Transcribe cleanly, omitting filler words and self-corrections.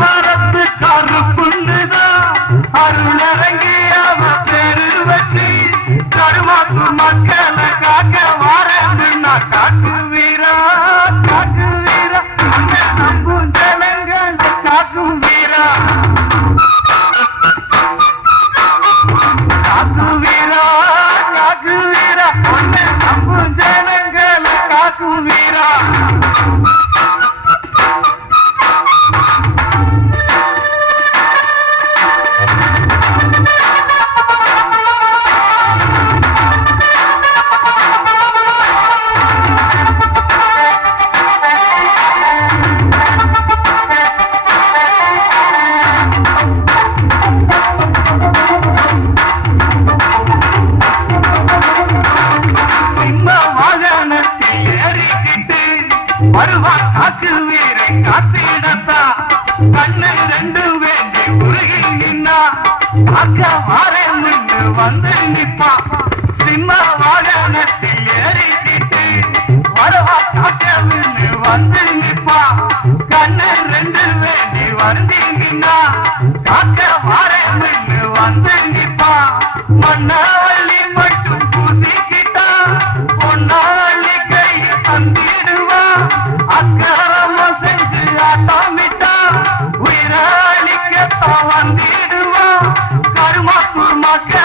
மரத்து கருப்புண்டுதான் அருளரங்கி அவ பேரு வச்சு கருமாத்து மக்களை காக்க வாரண்டுன்னா காட்டு வீரா காட்டு வீரா அந்த நம்பும் ஜனங்கள் காக்கும் வீரா காக்கு வீரா காக்கு வீரா அந்த நம்பும் ஜனங்களை காக்கும் வீரா வருவான் காக்கு வீரை காத்திடத்தா கண்ணன் ரெண்டு வேண்டி உருகி நின்னா அக்கா வாரேன் நின்று வந்து நிப்பா சிம்ம வாகனத்தில் ஏறிக்கிட்டு வருவான் காக்கவின்னு வந்து நிப்பா கண்ணன் ரெண்டு வேண்டி வருந்தி நின்னா காக்க வாரேன் நின்று வந்து நிப்பா மண்ணாவள்ளி மட்டும் பூசிக்கிட்டா பொன்னாவள்ளி கையில் தந்திடுவா அக்கரமா செஞ்சு ஆட்டமிட்டா உயிராளிக்கத்தான் வந்திடுவா கருமாத்தூர் மக்கள்